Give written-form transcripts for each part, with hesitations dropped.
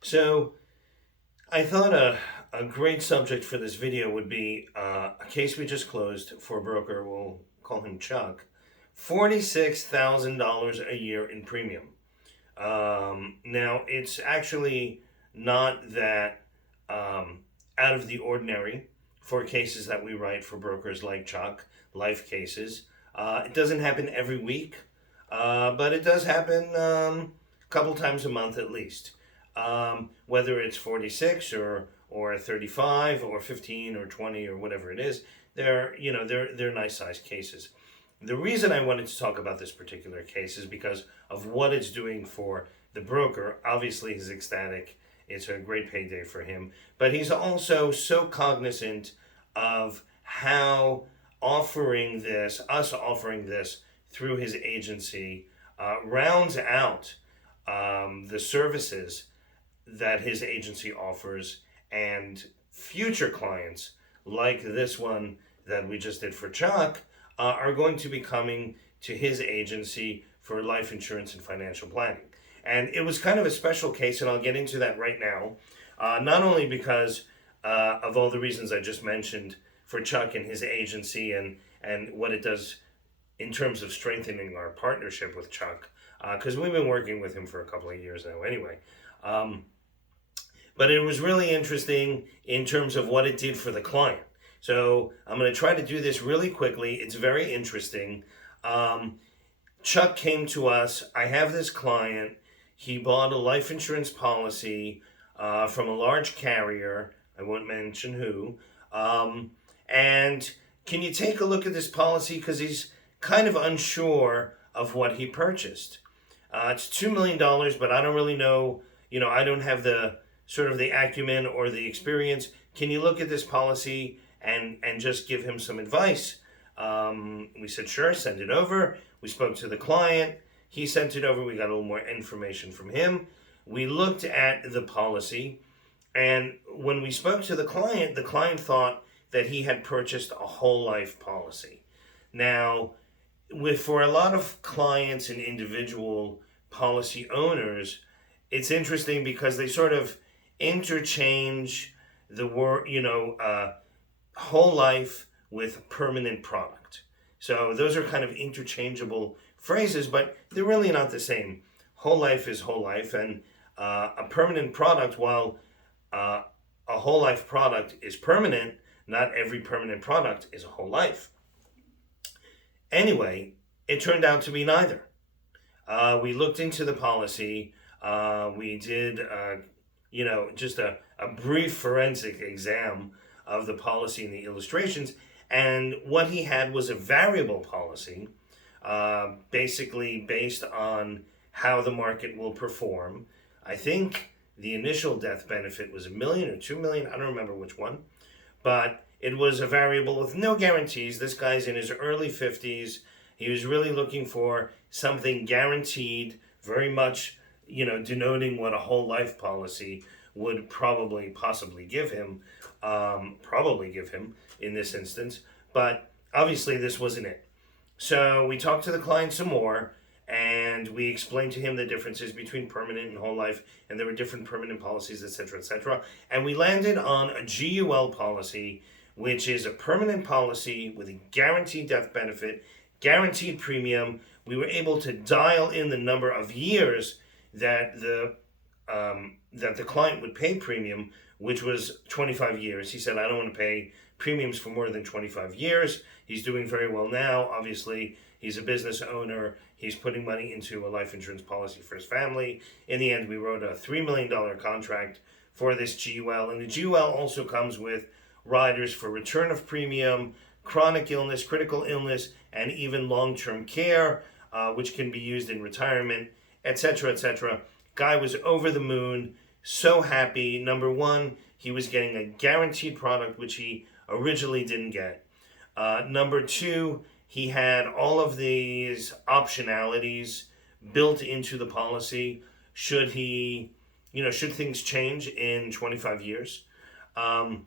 So I thought a great subject for this video would be a case we just closed for a broker. We'll call him Chuck. $46,000 a year in premium. Now, it's actually not that out of the ordinary for cases that we write for brokers like Chuck, life cases. It doesn't happen every week, but it does happen a couple times a month at least. Whether it's 46 or 35 or 15 or 20 or whatever it is, they're nice sized cases. The reason I wanted to talk about this particular case is because of what it's doing for the broker. Obviously, he's ecstatic. It's a great payday for him. But he's also so cognizant of how us offering this through his agency, rounds out the services that his agency offers, and future clients like this one that we just did for Chuck are going to be coming to his agency for life insurance and financial planning. And it was kind of a special case, and I'll get into that right now. Not only because of all the reasons I just mentioned for Chuck and his agency, and what it does in terms of strengthening our partnership with Chuck, because we've been working with him for a couple of years now anyway. Um, but it was really interesting in terms of what it did for the client. So I'm going to try to do this really quickly. It's very interesting. Um, Chuck came to us. I have this client. He bought a life insurance policy from a large carrier. I won't mention who. And can you take a look at this policy? Because he's kind of unsure of what he purchased. It's $2 million, but I don't really know. I don't have the sort of the acumen or the experience. Can you look at this policy and just give him some advice? We said, sure, send it over. We spoke to the client. He sent it over. We got a little more information from him. We looked at the policy. And when we spoke to the client thought that he had purchased a whole life policy. Now, for a lot of clients and individual policy owners, it's interesting because they sort of interchange the word, whole life with permanent product. So those are kind of interchangeable phrases, but they're really not the same. Whole life is whole life, and a permanent product, while uh, a whole life product is permanent, not every permanent product is a whole life. Anyway, it turned out to be neither. We looked into the policy. We did, just a brief forensic exam of the policy and the illustrations. And what he had was a variable policy, basically based on how the market will perform. I think the initial death benefit was 1 million or 2 million. I don't remember which one. But it was a variable with no guarantees. This guy's in his early 50s. He was really looking for something guaranteed, very much, denoting what a whole life policy would possibly give him, in this instance. But obviously, this wasn't it. So we talked to the client some more, and we explained to him the differences between permanent and whole life, and there were different permanent policies, etc., etc. And we landed on a GUL policy, which is a permanent policy with a guaranteed death benefit, guaranteed premium. We were able to dial in the number of years that the client would pay premium, which was 25 years. He said, I don't want to pay premiums for more than 25 years. He's doing very well now. Obviously, he's a business owner. He's putting money into a life insurance policy for his family. In the end, we wrote a $3 million contract for this GUL. And the GUL also comes with riders for return of premium, chronic illness, critical illness, and even long-term care, which can be used in retirement, etc., etc. Guy was over the moon, so happy. Number one, he was getting a guaranteed product, which he originally didn't get. Number two, he had all of these optionalities built into the policy should should things change in 25 years. Um,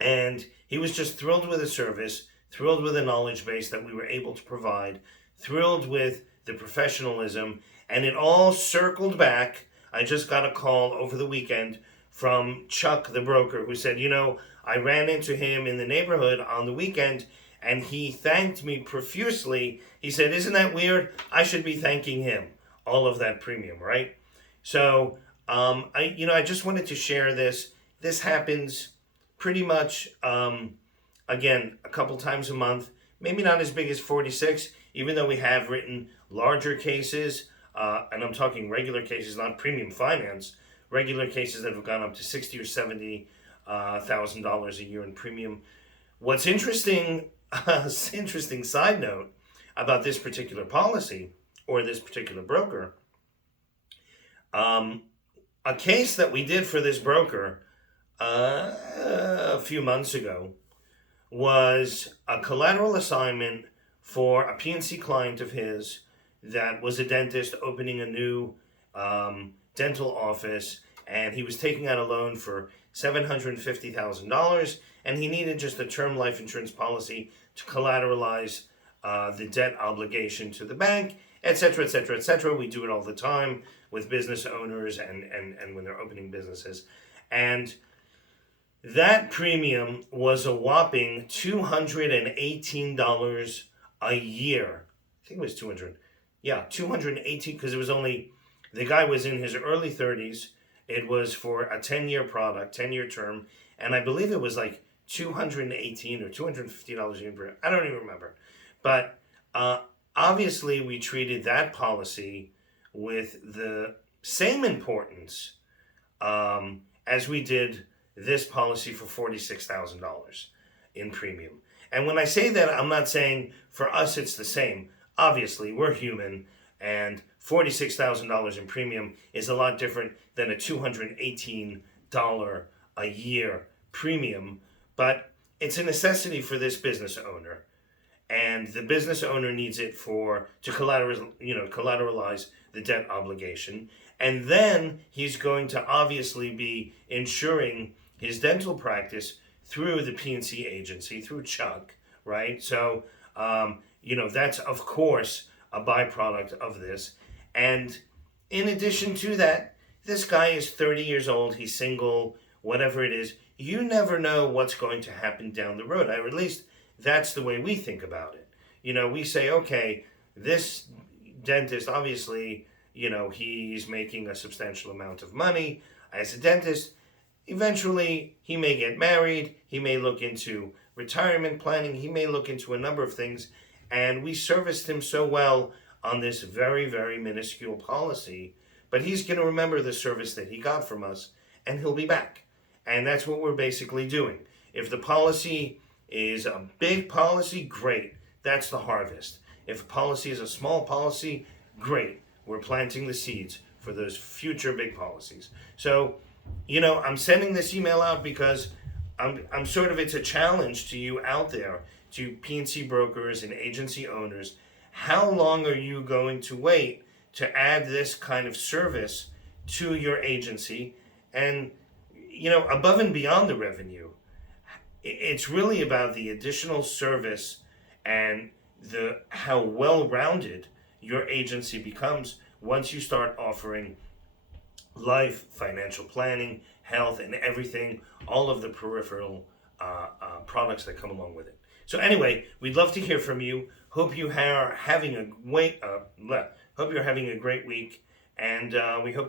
and he was just thrilled with the service, thrilled with the knowledge base that we were able to provide, thrilled with the professionalism, and it all circled back. I just got a call over the weekend from Chuck, the broker, who said, I ran into him in the neighborhood on the weekend and he thanked me profusely. He said, "Isn't that weird? I should be thanking him." All of that premium, right? So, I just wanted to share this. This happens pretty much, again, a couple times a month. Maybe not as big as 46, even though we have written larger cases, and I'm talking regular cases, not premium finance, regular cases that have gone up to 60 or 70 $1,000 a year in premium. What's interesting, interesting side note about this particular policy or this particular broker, a case that we did for this broker a few months ago was a collateral assignment for a PNC client of his that was a dentist opening a new dental office, and he was taking out a loan for $750,000, and he needed just a term life insurance policy to collateralize the debt obligation to the bank, etc., etc., etc. We do it all the time with business owners and when they're opening businesses. And that premium was a whopping $218 a year. I think it was 200. Yeah, 218, because it was only, the guy was in his early 30s. It was for a 10-year product, 10-year term, and I believe it was like $218 or $250 a year. I don't even remember. But obviously we treated that policy with the same importance as we did this policy for $46,000 in premium. And when I say that, I'm not saying for us it's the same. Obviously, we're human, and $46,000 in premium is a lot different than a $218 a year premium, but it's a necessity for this business owner. And the business owner needs it to collateralize the debt obligation. And then he's going to obviously be insuring his dental practice through the PNC agency, through Chuck, right? So, that's, of course, a byproduct of this. And in addition to that, this guy is 30 years old, he's single, whatever it is. You never know what's going to happen down the road, or at least that's the way we think about it. We say, okay, this dentist, obviously, he's making a substantial amount of money as a dentist. Eventually, he may get married, he may look into retirement planning, he may look into a number of things, and we serviced him so well on this very, very minuscule policy, but he's going to remember the service that he got from us, and he'll be back. And that's what we're basically doing. If the policy is a big policy, great. That's the harvest. If a policy is a small policy, great. We're planting the seeds for those future big policies. So, I'm sending this email out because I'm sort of, it's a challenge to you out there, to PNC brokers and agency owners. How long are you going to wait to add this kind of service to your agency? And, above and beyond the revenue, it's really about the additional service and how well-rounded your agency becomes once you start offering life, financial planning, health, and everything, all of the peripheral products that come along with it. So anyway, we'd love to hear from you. Hope you are having a great week, and we hope to